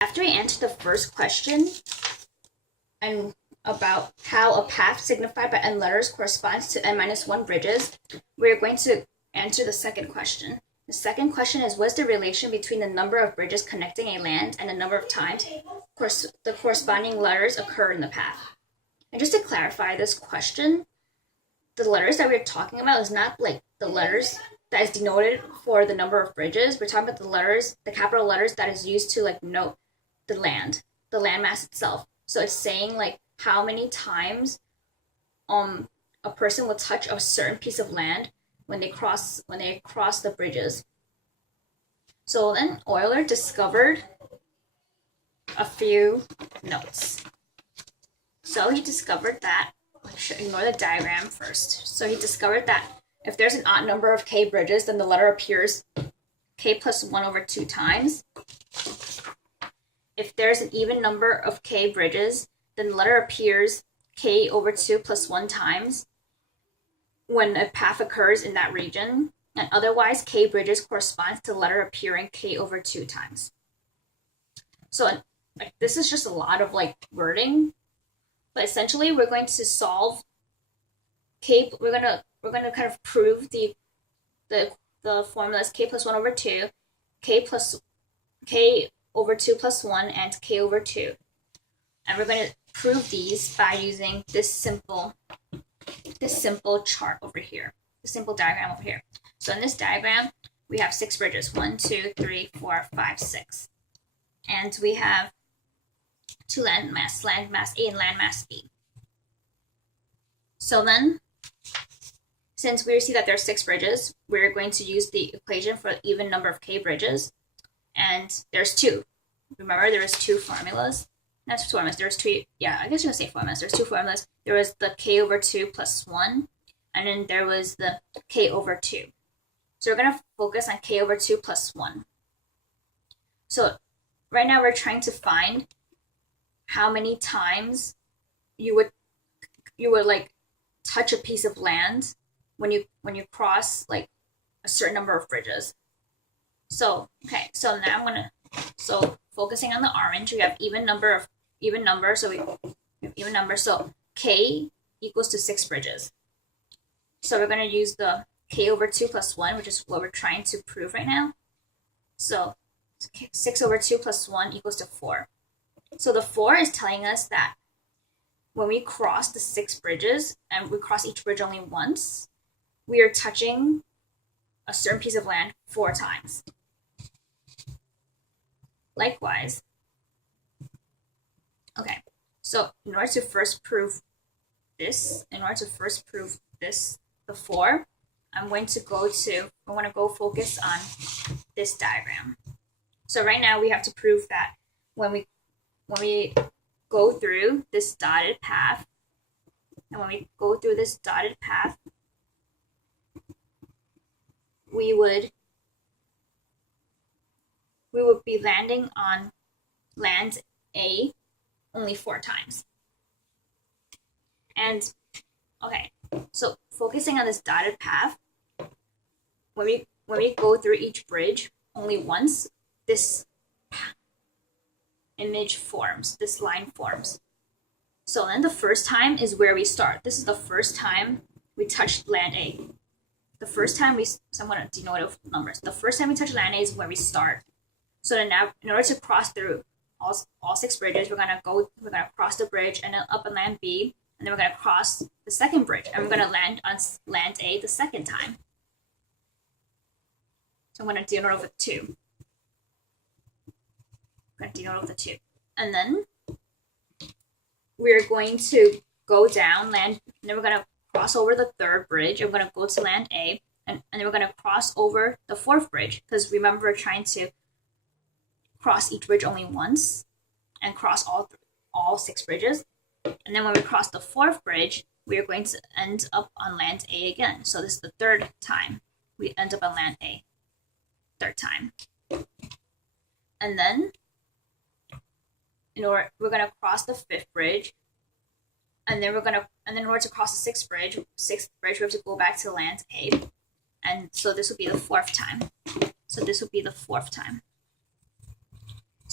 After we answer the first question and about how a path signified by n letters corresponds to n-1 bridges, we're going to answer the second question. The second question is, what's the relation between the number of bridges connecting a land and the number of times the corresponding letters occur in the path? And just to clarify this question, the letters that we're talking about is not like the letters that is denoted for the number of bridges. We're talking about the letters, the capital letters that is used to like note the landmass itself. So it's saying like how many times a person will touch a certain piece of land when they cross the bridges. So then Euler discovered a few notes. So he discovered that, ignore the diagram first. So he discovered that if there's an odd number of k bridges, then the letter appears k plus 1 over 2 times. If there's an even number of k bridges, then the letter appears k over 2 plus 1 times when a path occurs in that region, and otherwise k bridges corresponds to the letter appearing k over 2 times. So like, this is just a lot of like wording, but essentially we're going to solve k. We're gonna kind of prove the formulas k plus 1 over 2, k over 2 plus 1, and k over 2. And we're going to prove these by using this simple chart over here, the simple diagram over here. So in this diagram, we have 6 bridges, 1, 2, 3, 4, 5, 6. And we have 2 landmass A and landmass B. So then, since we see that there are 6 bridges, we're going to use the equation for even number of k bridges. And there's 2. Remember, there was 2 formulas. Not 2 formulas. There's 2. Yeah, I guess you're gonna say formulas. There's 2 formulas. There was the k over 2 plus 1, and then there was the k over 2. So we're gonna focus on k over 2 plus 1. So right now we're trying to find how many times you would like touch a piece of land when you cross like a certain number of bridges. So okay, so now focusing on the orange, we have even number. So we have even number. So k equals to 6 bridges. So we're gonna use the k over 2 plus 1, which is what we're trying to prove right now. So 6 over 2 plus 1 equals to 4. So the 4 is telling us that when we cross the 6 bridges, and we cross each bridge only once, we are touching a certain piece of land 4 times. Likewise, okay, so in order to first prove this, the 4, I want to go focus on this diagram. So right now we have to prove that when we go through this dotted path, we would be landing on land A only 4 times. And okay, so focusing on this dotted path, when we go through each bridge only once, this image forms, this line forms. So then the first time is where we start. This is the first time we touched land A. The first time I'm going to denote with numbers. The first time we touch land A is where we start. So then now, in order to cross through all 6 bridges, we're gonna cross the bridge and then up on land B, and then we're gonna cross the second bridge, and we're gonna land on land A the second time. So I'm gonna denote with 2. And then we're going to go down land, and then we're gonna cross over the 3rd bridge. I'm gonna go to land A, and then we're gonna cross over the 4th bridge, because remember, we're trying to cross each bridge only once and cross all 6 bridges. And then when we cross the 4th bridge, we are going to end up on land A again. So this is the 3rd time we end up on land A. 3rd time. And then we're going to cross the 5th bridge, and then in order to cross the 6th bridge, we have to go back to land A. And so this will be the 4th time.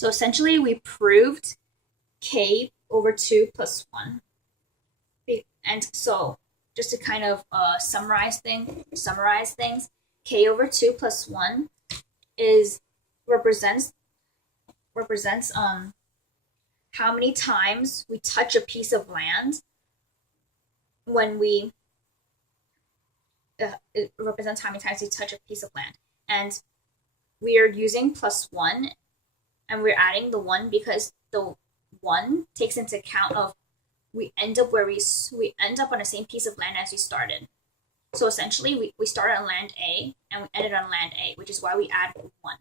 So essentially we proved k over 2 plus 1. And so just to kind of summarize things, k over 2 plus 1 is represents how many times we touch a piece of land when we it represents how many times we touch a piece of land. And we are using plus 1, and we're adding the 1 because the 1 takes into account of we end up on the same piece of land as we started. So essentially we started on land A and we ended on land A, which is why we add 1.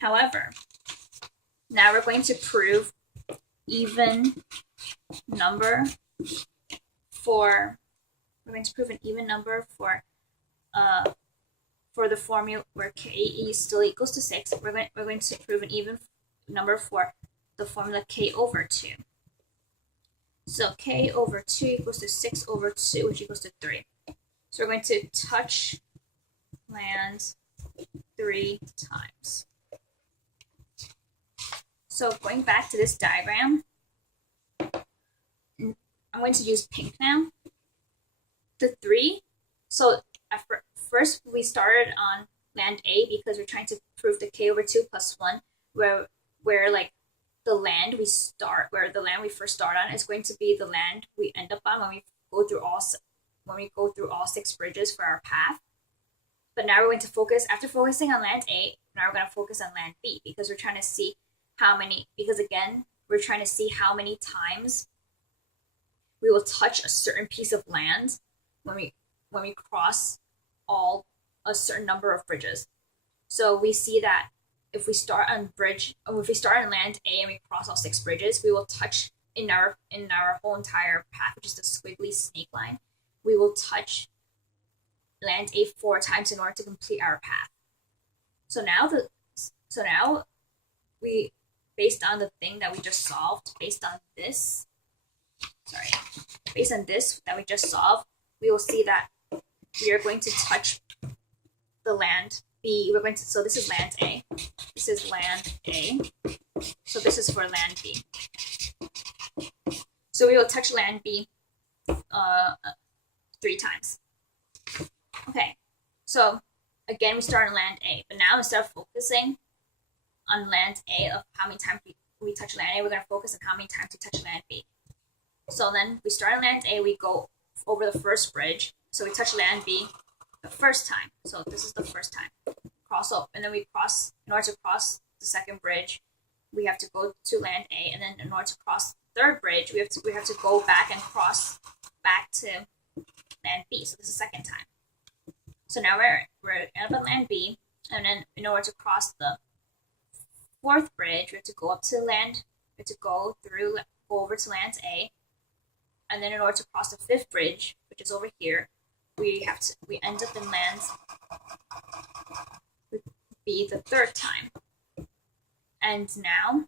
However, now we're going to prove even number for the formula where k is still equals to 6. We're going to prove an even number for the formula k over 2. So k over 2 equals to 6 over 2, which equals to 3. So we're going to touch land 3 times. So going back to this diagram, I'm going to use pink now. The 3, so at first we started on land A because we're trying to prove the k over 2 plus 1, where like the land we first start on is going to be the land we end up on when we go through all 6 bridges for our path. But now we're going to focus, after focusing on land A, now we're going to focus on land B because we're trying to see how many times we will touch a certain piece of land when we cross a certain number of bridges. So we see that if we start on land A and we cross all 6 bridges, we will touch in our whole entire path, which is the squiggly snake line. We will touch land A 4 times in order to complete our path. So now we, based on the thing that we just solved, based on this that we just solved, we will see that we are going to touch the land B. So this is land A. This is land A. So this is for land B. So we will touch land B 3 times. Okay, so again we start on land A, but now instead of focusing on land A of how many times we touch land A, we're going to focus on how many times we touch land B. So then we start on land A, we go over the first bridge, so we touch land B the first time. So this is the first time. Cross up, and then we cross. In order to cross the second bridge, we have to go to land A, and then in order to cross the third bridge, we have to go back and cross back to land B. So this is the second time. So now we're up at land B, and then in order to cross the fourth bridge, we have to go up to land. We have to go over to land A, and then in order to cross the fifth bridge, which is over here, we end up in land B the third time. And now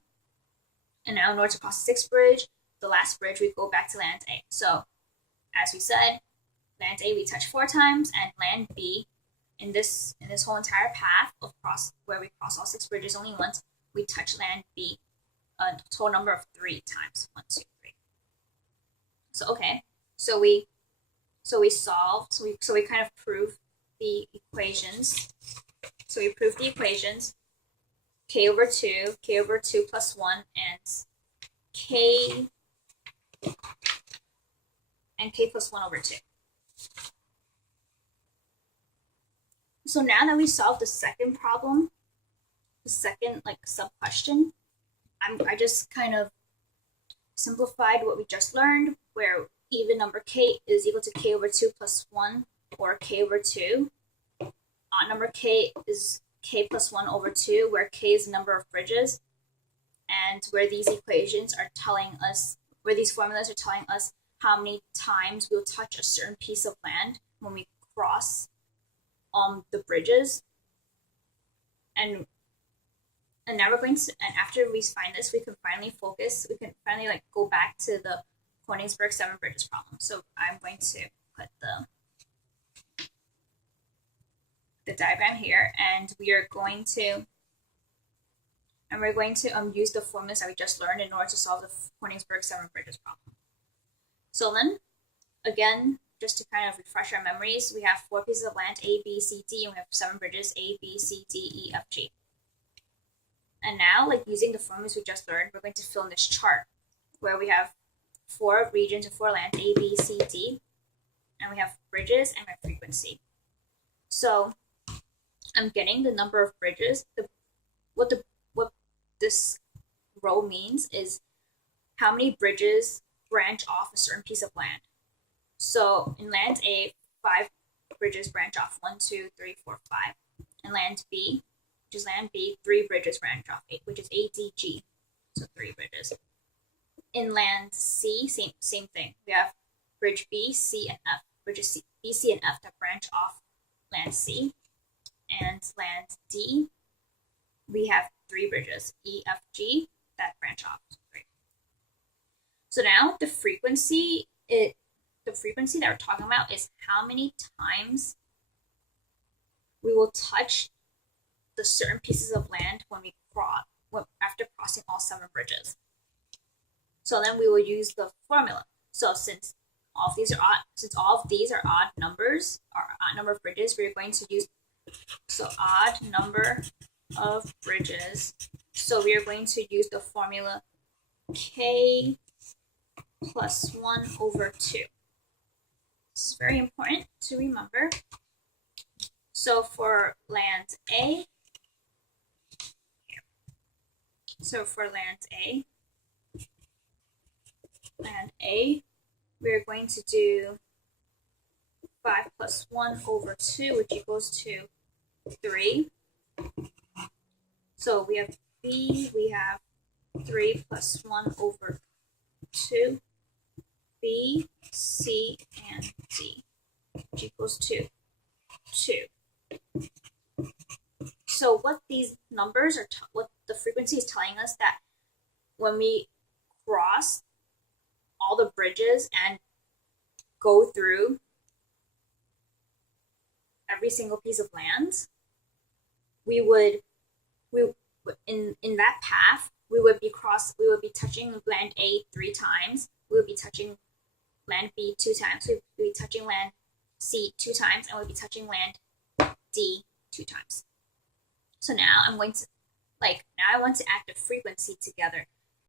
in order to cross the sixth bridge, the last bridge, we go back to land A. So as we said, land A we touch 4 times, and land B in this whole entire path of where we cross all 6 bridges only once, we touch land B a total number of 3 times. 1, 2, 3. So okay, so we kind of proved the equations. So we proved the equations: k over 2 plus 1, and k plus 1 over 2. So now that we solved the second problem, the second sub-question, I just kind of simplified what we just learned, where even number k is equal to k over 2 plus 1, or k over 2. Odd number k is k plus 1 over 2, where k is the number of bridges, and where these formulas are telling us how many times we'll touch a certain piece of land when we cross the bridges. And now we're going to, and after we find this, we can finally go back to the Konigsburg 7 bridges problem. So I'm going to put the diagram here, and we are going to And we're going to use the formulas that we just learned in order to solve the Konigsburg 7 bridges problem. So then, again, just to kind of refresh our memories, we have 4 pieces of land, A, B, C, D, and we have 7 bridges, A, B, C, D, E, F, G. And now, like using the formulas we just learned, we're going to fill in this chart where we have 4 regions of 4 land, A, B, C, D, and we have bridges and a frequency. So I'm getting the number of bridges. What this row means is how many bridges branch off a certain piece of land. So in land A, 5 bridges branch off, 1, 2, 3, 4, 5. In land B, which is land B, 3 bridges branch off, which is A, D, G. So 3 bridges. In land C, same thing. We have bridge B, C, and F. Bridges C, B, C, and F that branch off land C. And land D, we have 3 bridges, E, F, G, that branch off. So now the frequency that we're talking about is how many times we will touch the certain pieces of land when we after crossing all 7 bridges. So then we will use the formula. So since all of these are odd numbers, or odd number of bridges, we're going to use odd number of bridges. So we are going to use the formula K plus 1 over 2. This is very important to remember. So for land A, we're going to do 5 plus 1 over 2, which equals to 3. So we have B, we have 3 plus 1 over 2, B, C, and D, which equals to 2. So what these numbers are, what the frequency is telling us, that when we cross all the bridges and go through every single piece of land, in that path, we would be touching land A 3 times, we would be touching land B 2 times, we would be touching land C 2 times, and we would be touching land D 2 times. So now I want to add the frequency together.